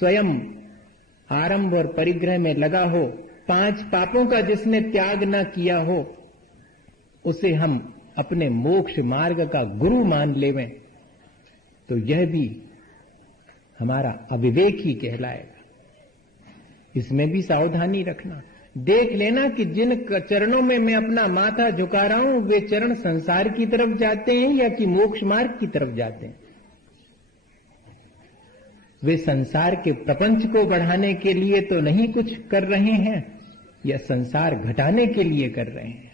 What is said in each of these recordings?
स्वयं आरंभ और परिग्रह में लगा हो, 5 पापों का जिसने त्याग न किया हो, उसे हम अपने मोक्ष मार्ग का गुरु मान लेवें, तो यह भी हमारा अविवेक ही कहलाएगा। इसमें भी सावधानी रखना। देख लेना कि जिन चरणों में मैं अपना माथा झुका रहा हूं, वे चरण संसार की तरफ जाते हैं या कि मोक्ष मार्ग की तरफ जाते हैं। वे संसार के प्रपंच को बढ़ाने के लिए तो नहीं कुछ कर रहे हैं, या संसार घटाने के लिए कर रहे हैं,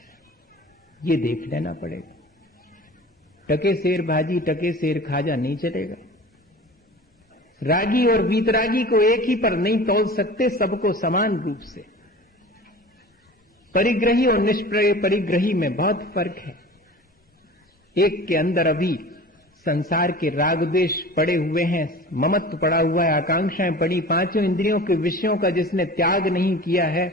ये देख लेना पड़ेगा। टके शेर भाजी टके शेर खाजा नहीं चलेगा। रागी और वीतरागी को एक ही पर नहीं तौल सकते, सबको समान रूप से। परिग्रही और निष्प्रय परिग्रही में बहुत फर्क है। एक के अंदर अभी संसार के राग द्वेष पड़े हुए हैं, ममत्व पड़ा हुआ है, आकांक्षाएं पड़ी, 5 इंद्रियों के विषयों का जिसने त्याग नहीं किया है,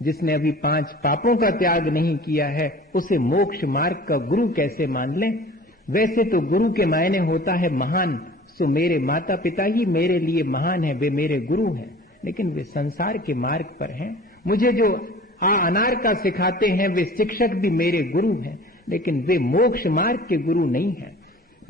जिसने अभी 5 पापों का त्याग नहीं किया है, उसे मोक्ष मार्ग का गुरु कैसे मान लें? वैसे तो गुरु के मायने होता है महान, सो मेरे माता पिता ही मेरे लिए महान है, वे मेरे गुरु हैं, लेकिन वे संसार के मार्ग पर हैं। मुझे जो अनार का सिखाते हैं वे शिक्षक भी मेरे गुरु हैं, लेकिन वे मोक्ष मार्ग के गुरु नहीं हैं।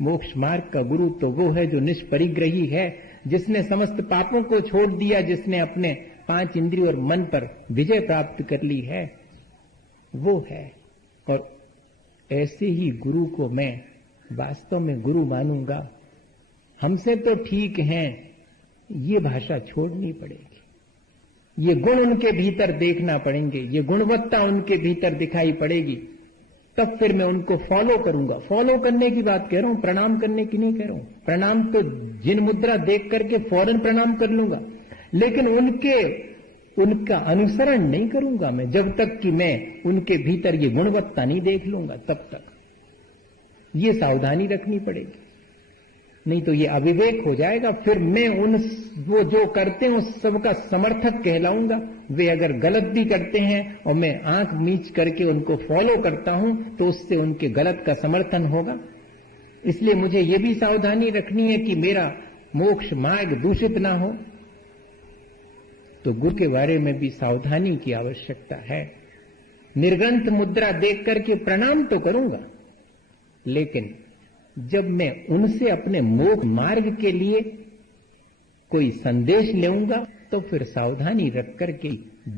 मोक्ष मार्ग का गुरु तो वो है जो निष्परिग्रही है, जिसने समस्त पापों को छोड़ दिया, जिसने अपने 5 इंद्रिय और मन पर विजय प्राप्त कर ली है, वो है। और ऐसे ही गुरु को मैं वास्तव में गुरु मानूंगा। हमसे तो ठीक हैं, ये भाषा छोड़नी पड़ेगी, ये गुण उनके भीतर देखना पड़ेंगे, ये गुणवत्ता उनके भीतर दिखाई पड़ेगी, तब फिर मैं उनको फॉलो करूंगा। फॉलो करने की बात कह रहा हूं, प्रणाम करने की नहीं कह रहा हूं। प्रणाम तो जिन मुद्रा देख करके फौरन प्रणाम कर लूंगा, लेकिन उनका अनुसरण नहीं करूंगा मैं, जब तक कि मैं उनके भीतर ये गुणवत्ता नहीं देख लूंगा, तब तक ये सावधानी रखनी पड़ेगी, नहीं तो ये अविवेक हो जाएगा। फिर मैं वो जो करते हैं उस सबका समर्थक कहलाऊंगा। वे अगर गलत भी करते हैं और मैं आंख मीच करके उनको फॉलो करता हूं, तो उससे उनके गलत का समर्थन होगा। इसलिए मुझे ये भी सावधानी रखनी है कि मेरा मोक्ष मार्ग दूषित ना हो। तो गुरु के बारे में भी सावधानी की आवश्यकता है। निर्ग्रंथ मुद्रा देख करके प्रणाम तो करूंगा, लेकिन जब मैं उनसे अपने मोक्ष मार्ग के लिए कोई संदेश लेऊंगा, तो फिर सावधानी रख करके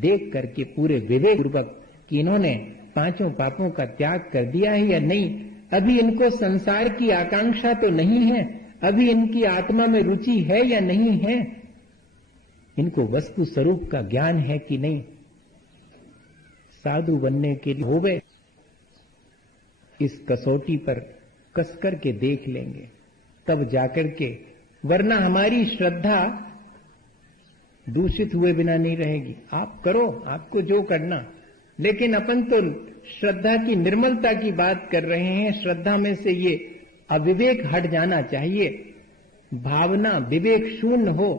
देख करके पूरे विवेक पूर्वक कि इन्होंने 5 पापों का त्याग कर दिया है या नहीं, अभी इनको संसार की आकांक्षा तो नहीं है, अभी इनकी आत्मा में रुचि है या नहीं है, इनको वस्तु स्वरूप का ज्ञान है कि नहीं। साधु बनने के लिए होवे, इस कसौटी पर कस करके देख लेंगे, तब जाकर के, वरना हमारी श्रद्धा दूषित हुए बिना नहीं रहेगी। आप करो, आपको जो करना, लेकिन अपन तो श्रद्धा की निर्मलता की बात कर रहे हैं। श्रद्धा में से ये अविवेक हट जाना चाहिए। भावना विवेक शून्य हो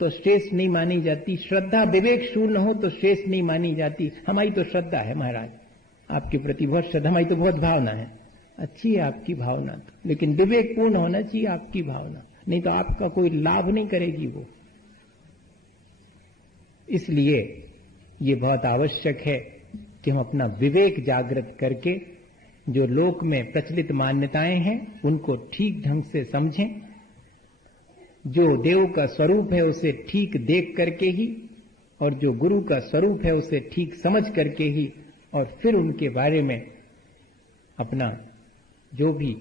तो श्रेष्ठ नहीं मानी जाती, श्रद्धा विवेक शून्य हो तो श्रेष्ठ नहीं मानी जाती। हमारी तो श्रद्धा है महाराज, आपके प्रति बहुत श्रद्धा, हमारी तो बहुत भावना है, अच्छी है आपकी भावना तो, लेकिन विवेक पूर्ण होना चाहिए आपकी भावना, नहीं तो आपका कोई लाभ नहीं करेगी वो। इसलिए ये बहुत आवश्यक है कि हम अपना विवेक जागृत करके जो लोक में प्रचलित मान्यताएं हैं उनको ठीक ढंग से समझें, जो देव का स्वरूप है उसे ठीक देख करके ही, और जो गुरु का स्वरूप है उसे ठीक समझ करके ही, और फिर उनके बारे में अपना जो भी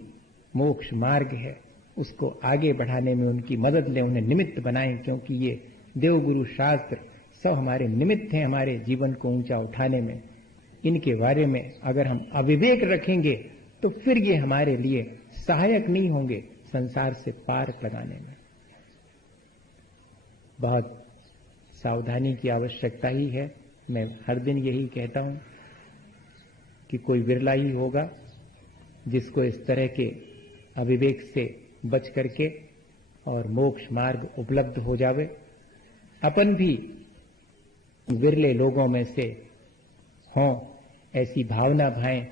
मोक्ष मार्ग है उसको आगे बढ़ाने में उनकी मदद लें, उन्हें निमित्त बनाएं, क्योंकि ये देव गुरु शास्त्र सब हमारे निमित्त हैं हमारे जीवन को ऊंचा उठाने में। इनके बारे में अगर हम अविवेक रखेंगे तो फिर ये हमारे लिए सहायक नहीं होंगे संसार से पार लगाने में। बहुत सावधानी की आवश्यकता ही है। मैं हर दिन यही कहता हूं कि कोई विरला ही होगा जिसको इस तरह के अविवेक से बच करके और मोक्ष मार्ग उपलब्ध हो जावे। अपन भी विरले लोगों में से हों, ऐसी भावना भाएं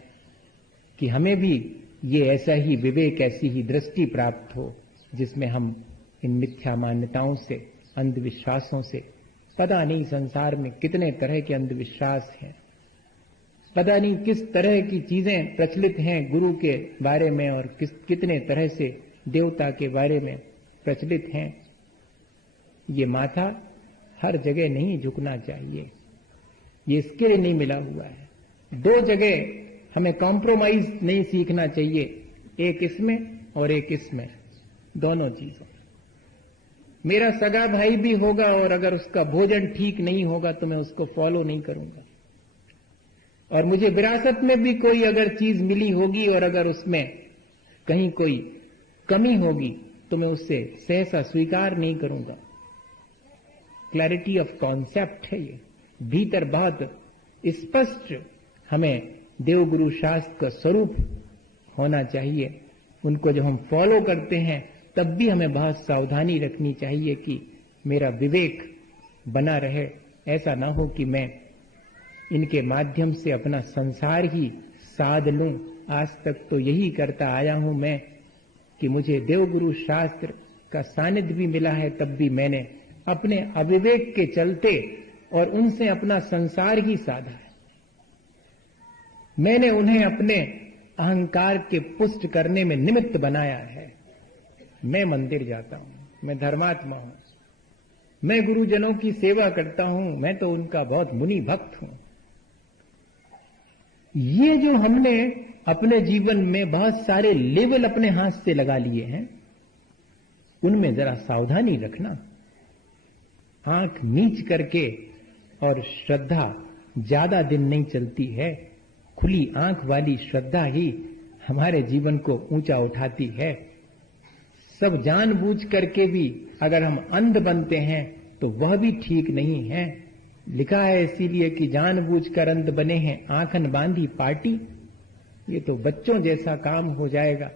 कि हमें भी ये ऐसा ही विवेक, ऐसी ही दृष्टि प्राप्त हो जिसमें हम इन मिथ्या मान्यताओं से, अंधविश्वासों से। पता नहीं संसार में कितने तरह के अंधविश्वास हैं, पता नहीं किस तरह की चीजें प्रचलित हैं गुरु के बारे में, और कितने तरह से देवता के बारे में प्रचलित हैं। ये माथा हर जगह नहीं झुकना चाहिए, ये इसके लिए नहीं मिला हुआ है। दो जगह हमें कॉम्प्रोमाइज नहीं सीखना चाहिए, एक इसमें और एक इसमें, दोनों चीजों। मेरा सगा भाई भी होगा और अगर उसका भोजन ठीक नहीं होगा तो मैं उसको फॉलो नहीं करूंगा, और मुझे विरासत में भी कोई अगर चीज मिली होगी और अगर उसमें कहीं कोई कमी होगी तो मैं उससे सहसा स्वीकार नहीं करूंगा। क्लैरिटी ऑफ कॉन्सेप्ट है ये, भीतर बहुत स्पष्ट हमें देवगुरु शास्त्र का स्वरूप होना चाहिए। उनको जब हम फॉलो करते हैं तब भी हमें बहुत सावधानी रखनी चाहिए कि मेरा विवेक बना रहे, ऐसा ना हो कि मैं इनके माध्यम से अपना संसार ही साध लूं। आज तक तो यही करता आया हूं मैं कि मुझे देवगुरु शास्त्र का सानिध्य भी मिला है, तब भी मैंने अपने अविवेक के चलते और उनसे अपना संसार ही साधा है। मैंने उन्हें अपने अहंकार के पुष्ट करने में निमित्त बनाया है। मैं मंदिर जाता हूं, मैं धर्मात्मा हूं, मैं गुरुजनों की सेवा करता हूं, मैं तो उनका बहुत मुनि भक्त हूं। ये जो हमने अपने जीवन में बहुत सारे लेवल अपने हाथ से लगा लिए हैं, उनमें जरा सावधानी रखना। आंख नीच करके और श्रद्धा ज्यादा दिन नहीं चलती है। खुली आंख वाली श्रद्धा ही हमारे जीवन को ऊंचा उठाती है। सब जानबूझ करके भी अगर हम अंध बनते हैं तो वह भी ठीक नहीं है। लिखा है इसीलिए कि जानबूझकर अंध बने हैं, आंखन बांधी पार्टी। ये तो बच्चों जैसा काम हो जाएगा।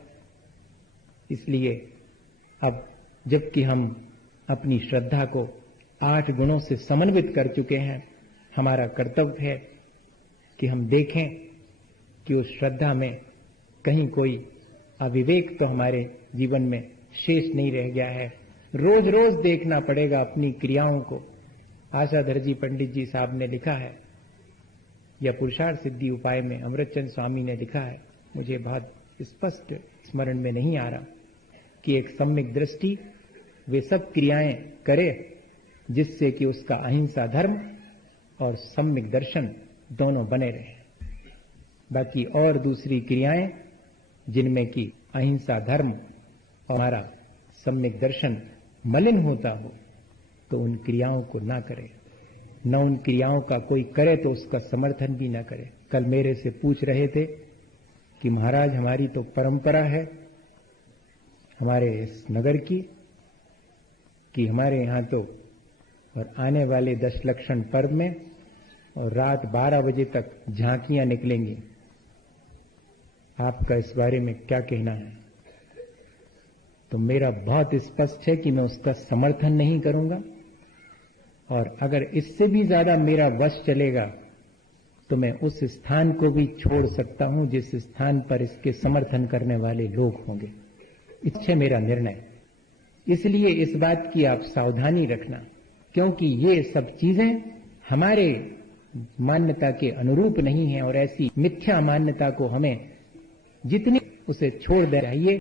इसलिए अब जबकि हम अपनी श्रद्धा को 8 गुणों से समन्वित कर चुके हैं, हमारा कर्तव्य है कि हम देखें कि उस श्रद्धा में कहीं कोई अविवेक तो हमारे जीवन में शेष नहीं रह गया है। रोज रोज देखना पड़ेगा अपनी क्रियाओं को। आशाधर जी पंडित जी साहब ने लिखा है, या पुरुषार्थ सिद्धि उपाय में अमृतचंद स्वामी ने लिखा है, मुझे बहुत स्पष्ट स्मरण में नहीं आ रहा, कि एक सम्यक दृष्टि वे सब क्रियाएं करे जिससे कि उसका अहिंसा धर्म और सम्यक दर्शन दोनों बने रहे। बाकी और दूसरी क्रियाएं जिनमें कि अहिंसा धर्म और हमारा सम्यक दर्शन मलिन होता हो तो उन क्रियाओं को ना करे, न उन क्रियाओं का कोई करे तो उसका समर्थन भी ना करे। कल मेरे से पूछ रहे थे कि महाराज हमारी तो परंपरा है हमारे इस नगर की कि हमारे यहाँ तो और आने वाले 10 लक्षण पर्व में और रात 12 बजे तक झांकियां निकलेंगी, आपका इस बारे में क्या कहना है? तो मेरा बहुत स्पष्ट है कि मैं उसका समर्थन नहीं करूंगा, और अगर इससे भी ज्यादा मेरा वश चलेगा तो मैं उस स्थान को भी छोड़ सकता हूं जिस स्थान पर इसके समर्थन करने वाले लोग होंगे। इससे मेरा निर्णय। इसलिए इस बात की आप सावधानी रखना, क्योंकि ये सब चीजें हमारे मान्यता के अनुरूप नहीं है, और ऐसी मिथ्या मान्यता को हमें जितनी उसे छोड़ देना चाहिए।